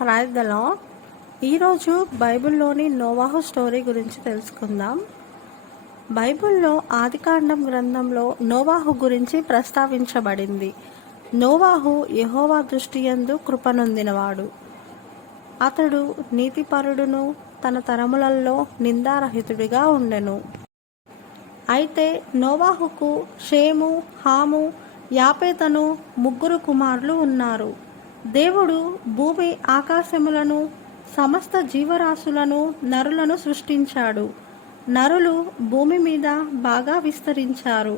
Praise the lord. ఈరోజు బైబిల్లోని నోవాహు story గురించి తెలుసుకుందాం. బైబిల్లో ఆదికాండం గ్రంథంలో నోవాహు గురించి ప్రస్తావించబడింది. నోవాహు యెహోవా దృష్టి యందు కృపనొందినవాడు. అతడు నీతిపరుడును, తన తరములలో నిందారహితుడిగా ఉండెను. అయితే నోవాహుకు షేము, హాము, యాపేతను ముగ్గురు కుమారులు ఉన్నారు. దేవుడు భూమి ఆకాశములను, సమస్త జీవరాశులను, నరులను సృష్టించాడు. నరులు భూమి మీద బాగా విస్తరించారు.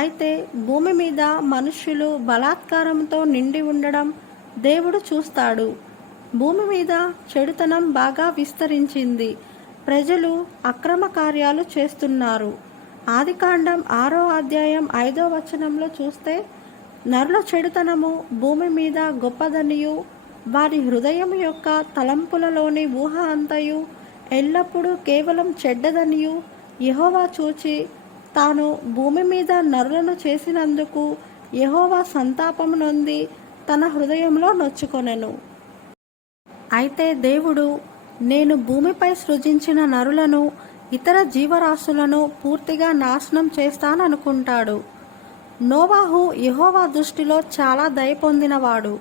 అయితే భూమి మీద మనుష్యులు బలాత్కారంతో నిండి ఉండడం దేవుడు చూస్తాడు. భూమి మీద చెడుతనం బాగా విస్తరించింది. ప్రజలు అక్రమ కార్యాలు చేస్తున్నారు. ఆదికాండం 6వ అధ్యాయం 5వ వచనంలో చూస్తే, నరుల చెడుతనము భూమి మీద గొప్పదనియు, వారి హృదయం యొక్క తలంపులలోని ఊహ అంతయు ఎల్లప్పుడూ కేవలం చెడ్డదనియు యెహోవా చూచి, తాను భూమి మీద నరులను చేసినందుకు యెహోవా సంతాపము నొంది తన హృదయంలో నొచ్చుకొనెను. అయితే దేవుడు, నేను భూమిపై సృజించిన నరులను, ఇతర జీవరాశులను పూర్తిగా నాశనం చేస్తాననుకుంటాడు. నోవాహు యెహోవా దృష్టిలో చాలా దయ పొందినవాడు.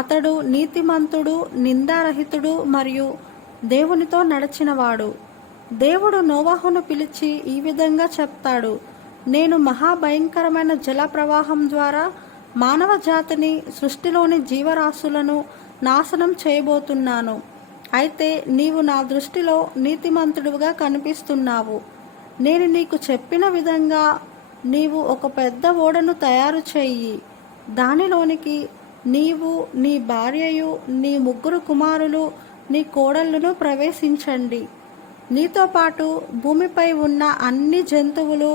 అతడు నీతిమంతుడు, నిందారహితుడు మరియు దేవునితో నడిచినవాడు. దేవుడు నోవాహును పిలిచి ఈ విధంగా చెప్తాడు, నేను మహాభయంకరమైన జల ప్రవాహం ద్వారా మానవ జాతిని, సృష్టిలోని జీవరాశులను నాశనం చేయబోతున్నాను. అయితే నీవు నా దృష్టిలో నీతిమంతుడుగా కనిపిస్తున్నావు. నేను నీకు చెప్పిన విధంగా నీవు ఒక పెద్ద ఓడను తయారు చెయ్యి. దానిలోనికి నీవు, నీ భార్యయు, నీ ముగ్గురు కుమారులు, నీ కోడళ్ళను ప్రవేశించండి. నీతో పాటు భూమిపై ఉన్న అన్ని జంతువులు,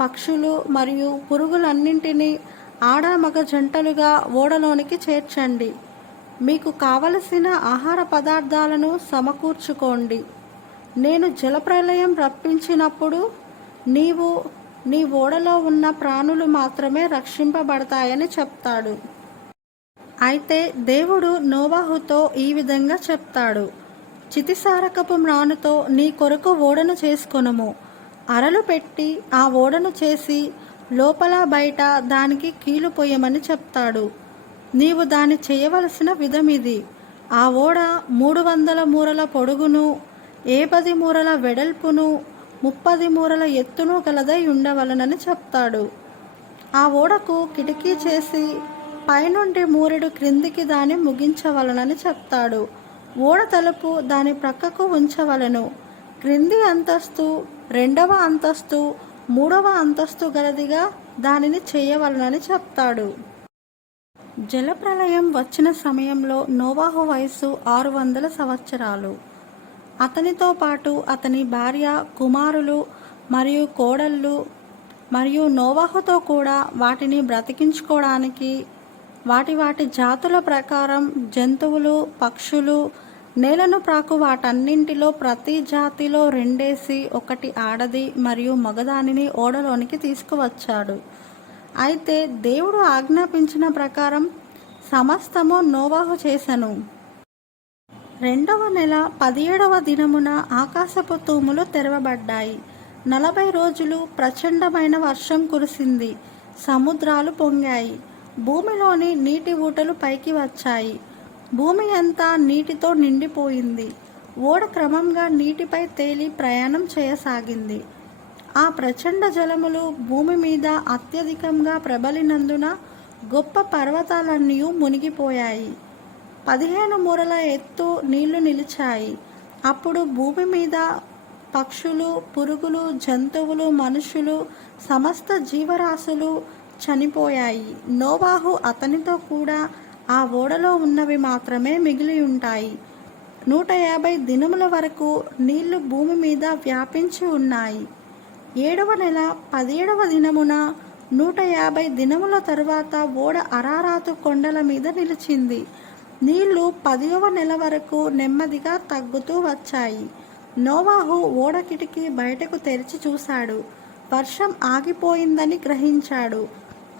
పక్షులు మరియు పురుగులన్నింటినీ ఆడామగ జంటలుగా ఓడలోనికి చేర్చండి. మీకు కావలసిన ఆహార పదార్థాలను సమకూర్చుకోండి. నేను జలప్రళయం రప్పించినప్పుడు నీవు, నీ ఓడలో ఉన్న ప్రాణులు మాత్రమే రక్షింపబడతాయని చెప్తాడు. అయితే దేవుడు నోవాహుతో ఈ విధంగా చెప్తాడు, చితిసారకపు మ్రానుతో నీ కొరకు ఓడను చేసుకొనుము. అరలు పెట్టి ఆ ఓడను చేసి లోపల బయట దానికి కీలు పొయ్యమని చెప్తాడు. నీవు దాన్ని చేయవలసిన విధమిది. ఆ ఓడ 300 మూరల పొడుగును, 10 మూరల వెడల్పును, 30 మూరల ఎత్తును గలదై ఉండవలనని చెప్తాడు. ఆ ఓడకు కిటికీ చేసి పైనుండి మూరెడు క్రిందికి దాన్ని ముగించవలనని చెప్తాడు. ఓడ తలుపు దాని ప్రక్కకు ఉంచవలను. క్రింది అంతస్తు 2వ అంతస్తు 3వ అంతస్తు గలదిగా దానిని చేయవలనని చెప్తాడు. జలప్రళయం వచ్చిన సమయంలో నోవాహు వయస్సు 600 సంవత్సరాలు. అతనితో పాటు అతని భార్య, కుమారులు మరియు కోడళ్ళు మరియు నోవాహుతో కూడా వాటిని బ్రతికించుకోవడానికి వాటి జాతుల ప్రకారం జంతువులు, పక్షులు, నేలను ప్రాకు వాటన్నింటిలో ప్రతి జాతిలో 2 ఒకటి ఆడది మరియు మగదానిని ఓడలోనికి తీసుకువచ్చాడు. అయితే దేవుడు ఆజ్ఞాపించిన ప్రకారం సమస్తము నోవాహు చేసెను. 2వ నెల 17వ దినమున ఆకాశపు తూములు తెరవబడ్డాయి. 40 రోజులు ప్రచండమైన వర్షం కురిసింది. సముద్రాలు పొంగాయి. భూమిలోని నీటి ఊటలు పైకి వచ్చాయి. భూమి అంతా నీటితో నిండిపోయింది. ఓడ క్రమంగా నీటిపై తేలి ప్రయాణం చేయసాగింది. ఆ ప్రచండ జలములు భూమి మీద అత్యధికంగా ప్రబలినందున గొప్ప పర్వతాలన్నీ మునిగిపోయాయి. 15 మూరల ఎత్తు నీళ్లు నిలిచాయి. అప్పుడు భూమి మీద పక్షులు, పురుగులు, జంతువులు, మనుషులు, సమస్త జీవరాశులు చనిపోయాయి. నోవాహు, అతనితో కూడా ఆ ఓడలో ఉన్నవి మాత్రమే మిగిలి ఉంటాయి. 150 దినముల వరకు నీళ్లు భూమి మీద వ్యాపించి ఉన్నాయి. 7వ నెల 17వ దినమున 150 దినముల తరువాత ఓడ అరారాతు కొండల మీద నిలిచింది. నీళ్లు 10వ నెల వరకు నెమ్మదిగా తగ్గుతూ వచ్చాయి. నోవాహు ఓడ కిటికీ బయటకు తెరిచి చూశాడు. వర్షం ఆగిపోయిందని గ్రహించాడు.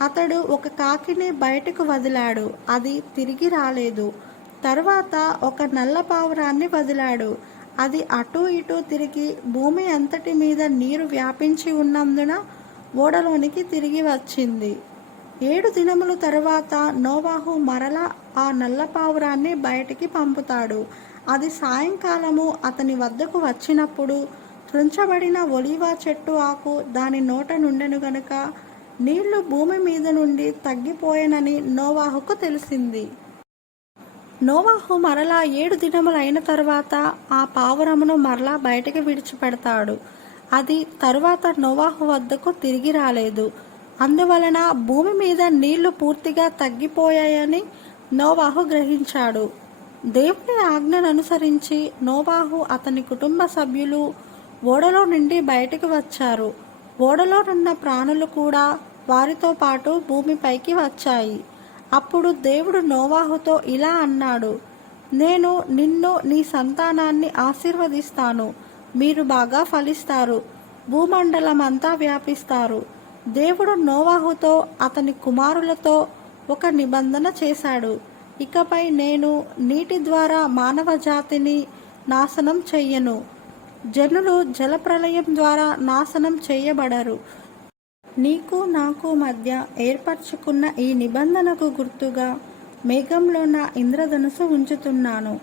అతడు ఒక కాకిని బయటకు వదిలాడు. అది తిరిగి రాలేదు. తర్వాత ఒక నల్ల పావురాన్ని వదిలాడు. అది అటూ ఇటూ తిరిగి భూమి అంతటి మీద నీరు వ్యాపించి ఉన్నందున ఓడలోనికి తిరిగి వచ్చింది. 7 దినముల తరువాత నోవాహు మరలా ఆ నల్ల పావురాన్ని బయటికి పంపుతాడు. అది సాయంకాలము అతని వద్దకు వచ్చినప్పుడు త్రుంచబడిన ఒలీవ చెట్టు ఆకు దాని నోట నుండెను గనుక నీళ్లు భూమి మీద నుండి తగ్గిపోయెనని నోవాహుకు తెలిసింది. నోవాహు మరలా 7 దినములైన తరువాత ఆ పావురమును మరలా బయటికి విడిచిపెడతాడు. అది తరువాత నోవాహు వద్దకు తిరిగి రాలేదు. అందువలన భూమి మీద నీళ్లు పూర్తిగా తగ్గిపోయాయని నోవాహు గ్రహించాడు. దేవుని ఆజ్ఞను అనుసరించి నోవాహు అతని కుటుంబ సభ్యులు ఓడలో నుండి బయటికి వచ్చారు. ఓడలోనున్న ప్రాణులు కూడా వారితో పాటు భూమిపైకి వచ్చాయి. అప్పుడు దేవుడు నోవాహుతో ఇలా అన్నాడు, నేను నిన్ను నీ సంతానాన్ని ఆశీర్వదిస్తాను. మీరు బాగా ఫలిస్తారు, భూమండలమంతా వ్యాపిస్తారు. దేవుడు నోవాహుతో అతని కుమారులతో ఒక నిబంధన చేశాడు. ఇకపై నేను నీటి ద్వారా మానవ జాతిని నాశనం చెయ్యను. జనులు జలప్రళయం ద్వారా నాశనం చేయబడరు. నీకు నాకు మధ్య ఏర్పరచుకున్న ఈ నిబంధనకు గుర్తుగా మేఘంలో నా ఇంద్రధనుసు ఉంచుతున్నాను.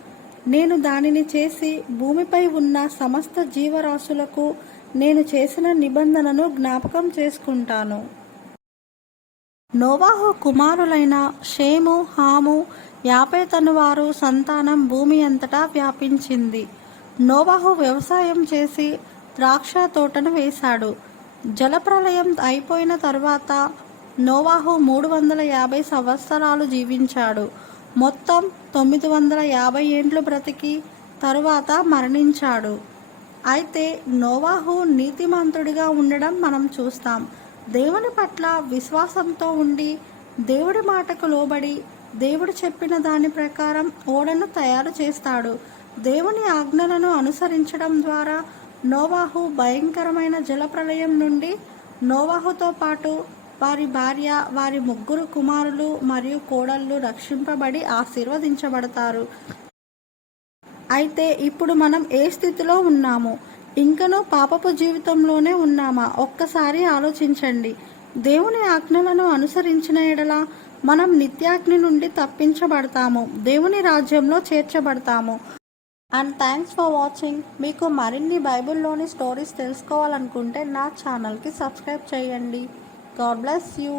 నేను దానిని చేసి భూమిపై ఉన్న సమస్త జీవరాశులకు నేను చేసిన నిబంధనను జ్ఞాపకం చేసుకుంటాను. నోవాహు కుమారులైన షేము, హాము, యాపెతను వారు సంతానం భూమి అంతటా వ్యాపించింది. నోవాహు వ్యవసాయం చేసి ద్రాక్ష తోటను వేశాడు. జలప్రళయం అయిపోయిన తర్వాత నోవాహు 350 సంవత్సరాలు జీవించాడు. మొత్తం 950 ఏండ్లు బ్రతికి తరువాత మరణించాడు. అయితే నోవాహు నీతిమంతుడిగా ఉండడం మనం చూస్తాం. దేవుని పట్ల విశ్వాసంతో ఉండి దేవుడి మాటకు లోబడి దేవుడు చెప్పిన దాని ప్రకారం ఓడను తయారు చేస్తాడు. దేవుని ఆజ్ఞలను అనుసరించడం ద్వారా నోవాహు భయంకరమైన జలప్రళయం నుండి నోవాహుతో పాటు వారి భార్య, వారి 3 కుమారులు మరియు కోడళ్ళు రక్షింపబడి ఆశీర్వదించబడతారు. అయితే ఇప్పుడు మనం ఏ స్థితిలో ఉన్నాము? ఇంకనూ పాపపు జీవితంలోనే ఉన్నామా? ఒక్కసారి ఆలోచించండి. దేవుని ఆజ్ఞలను అనుసరించిన ఎడల మనం నిత్యాగ్ని నుండి తప్పించబడతాము, దేవుని రాజ్యంలో చేర్చబడతాము. And thanks for watching. మీకు మరిన్ని బైబిల్లోని స్టోరీస్ తెలుసుకోవాలనుకుంటే నా ఛానల్కి సబ్స్క్రైబ్ చేయండి. God bless you.